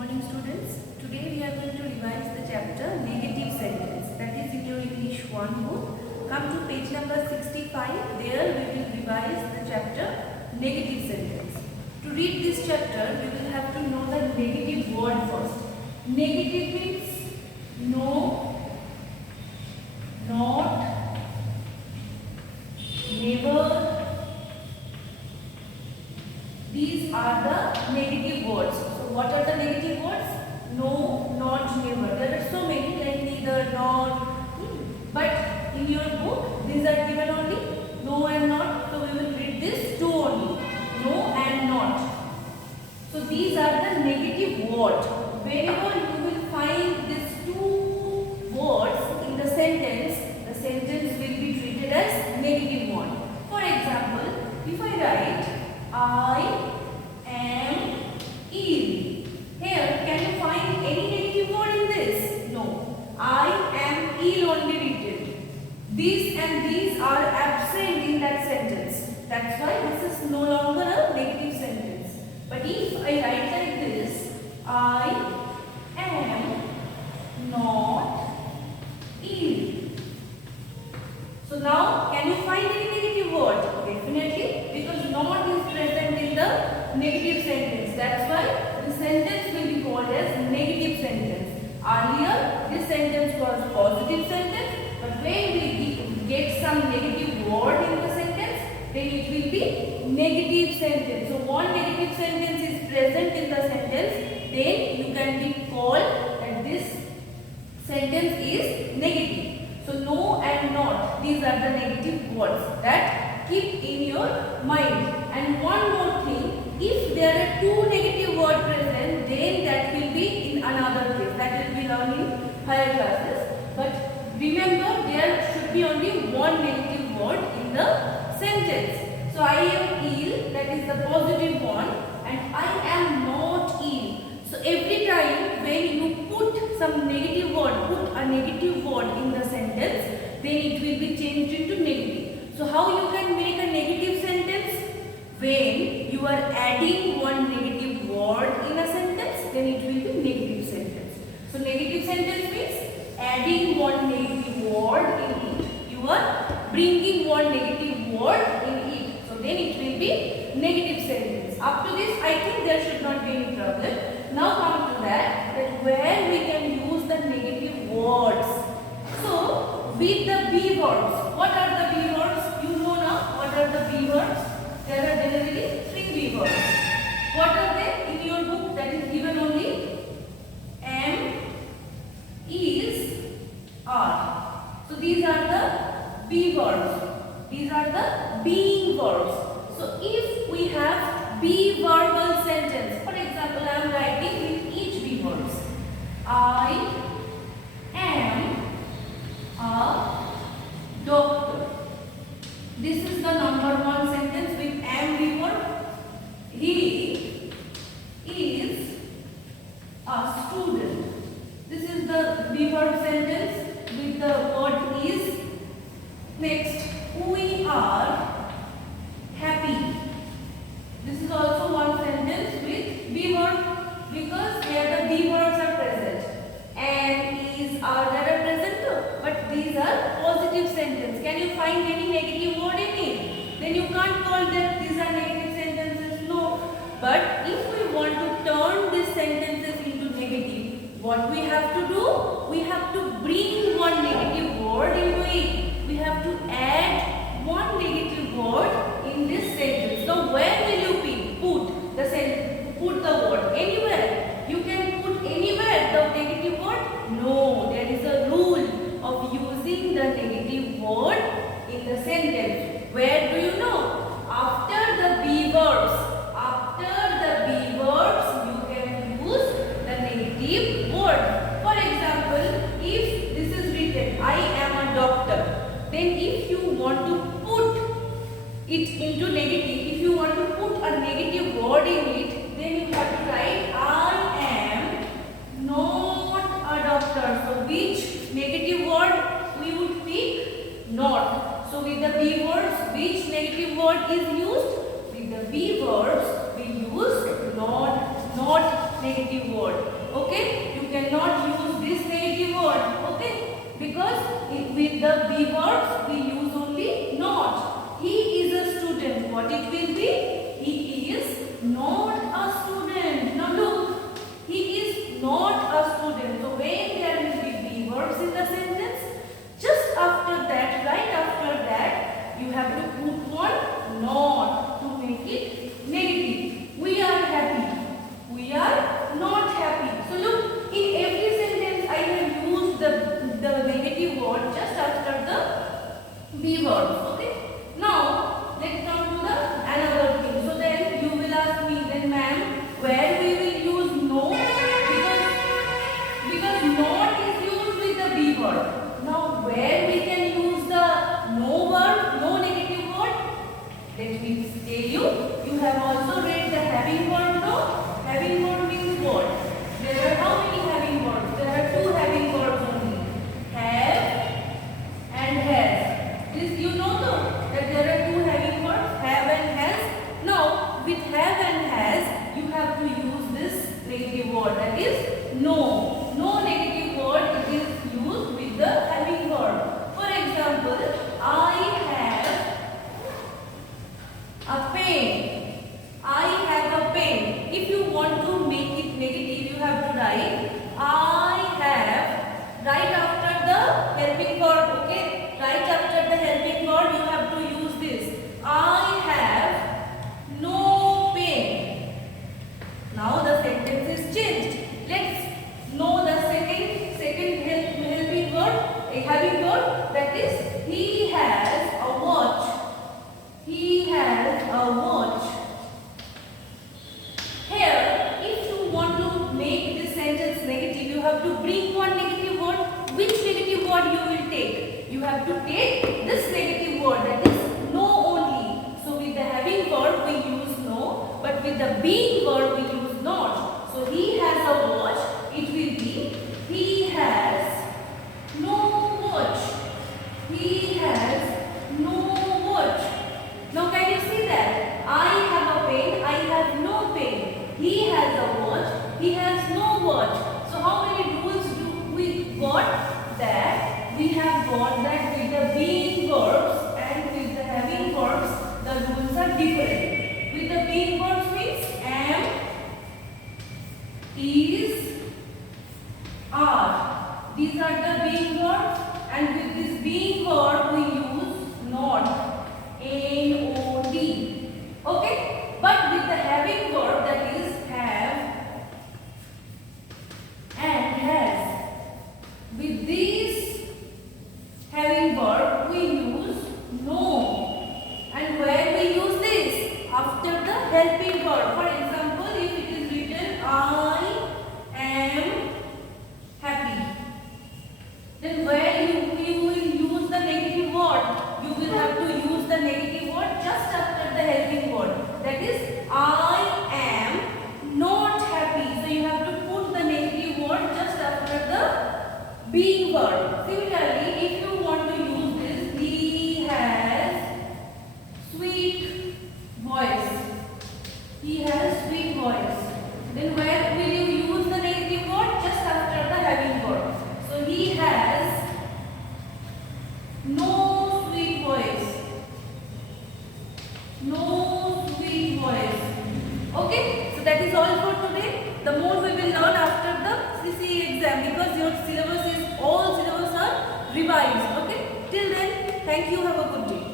morning students. Today we are going to revise the chapter negative sentence, that is in your English 1 book. Come to page number 65. There we will revise the chapter negative sentence. To read this chapter we will have to know the negative word first. Negative means no, not, never. These are the negative words. So what are the negative words? No, not, never. There are so many like neither, not. But in your book these are given only no and not. So we will read this two only. No and not. So these are the negative words. Whenever you will find these two words in the sentence will be treated as negative one. For example, if I write I am ill. Here, can you find any negative word in this? No. I am ill only written. These and these are absent in that sentence. That's why this is no longer a negative sentence. But if I write like this, I am not ill. So now, can you find any negative word? Definitely, because not is present in the negative sentence. That's why the sentence will be called as negative sentence. Earlier, this sentence was positive sentence, but when we get some negative word in the sentence, then it will be negative sentence. So one negative sentence is present in the sentence, then you can be called that this sentence is negative. So no and not, these are the negative words that keep in your mind. And one more thing, if there are two negative words present, then that will be in another place. That will be learned in higher classes. But remember, there should be only one negative word in the sentence. So I am ill, that is the positive one, and I am not ill. So every time when you put some negative word, put a negative word in the sentence, then it will be changed into negative. So how you can make a negative sentence? When you are adding one negative word in a sentence, then it will be negative sentence. So negative sentence means adding one negative word in it. You are bringing one negative word in it. So then it will be negative sentence. Up to this, I think there should not be any problem. Now come to that where we can use the negative words. So with the be verbs, what are the be verbs? You know now what are the be verbs? There are generally three be verbs. What are they? In your book that is given only am, is, are. So these are the be verbs. These are the being verbs. So if we have be verbal sentence, for example, I am writing with each be verbs. I am a doctor. This is the number one sentence with am be verb. He is a student. This is the be verb sentence with the word is. Next, we are happy. This is also one sentence with be verb because here the be verbs are present. And, is, are, there are present too. But these are positive sentences. Can you find any negative word in it? Then you can't call that these are negative sentences. No. But if we want to turn these sentences into negative, what we have to do? We have to bring one negative word into it. We have to add one negative word in this sentence. So where will you put the sentence? Put the word anywhere. You can put anywhere the negative word. No, there is a rule of using the negative word in the sentence. Where do you know? After the be verbs. After the be verbs, you can use the negative word. For example, if this is written, I am a doctor. Then if you want to put it negative word. Okay, you cannot use this negative word. Okay, because with the be verbs we use only not. He is a student. What it will be? He is not a student. Now look, he is not a student. So when there will be verbs in the sentence, just after that, right after that, you have to put one not to make it negative. We are happy. We are not happy. So look, in every sentence I have used the negative word just after the be verbs. Okay. Now let's come to the another thing. So then you will ask me, then ma'am, where we will use no, because not is used with the be verb. Now where we can use the no verb, no negative word? Let me tell you. You have also read the having verb, no? Having verb means what? There are how many having verbs? There are two having verbs only. Have and has. This you know though that there are two having verbs, have and has. Now with have and has, you have to use this negative word, that is no. No negative word, it is used with the having verb. For example, I have a pen. I have a pen. If you want to make it negative, you have to write I have right after the helping verb. Okay, right after the helping verb, you have to use this. I have no pen. Now the sentence is changed. Let's know the second helping verb, a having verb, that is he has a watch. He has a watch. Here, if you want to make this sentence negative, you have to bring one negative word. Which negative word you will take? You have to take this negative word, that is no only. So with the having verb we use no, but with the being verb we use not. So he has a watch, it will be he has no watch. He has no watch. Now can you see that? I have a pen, I have no pen. He has a watch, he has no watch. So how many rules do we got? That we have got that with the being verbs and with the having verbs, the rules are different. With the being verbs means am, is, are. These are the being verbs, and with this being verb we use not. N-O-T. Okay? But with the having verb, that is have and has. With these having verb, we use no. And where we use this? After the helping verb. For example, if it is written I am happy, then where you will use the negative word? You will have to use the negative word just after the helping word. That is I am not happy. So you have to put the negative word just after the being verb. Similarly, if you want to use this, he has sweet voice. He has sweet voice. Then where will you use the negative word? Just after the having verb. So he has no sweet voice. No sweet voice. Okay, so that is all for today. The more we will learn after the CCE exam, because your syllabus is all syllabus are revised. Okay, till then, thank you. Have a good day.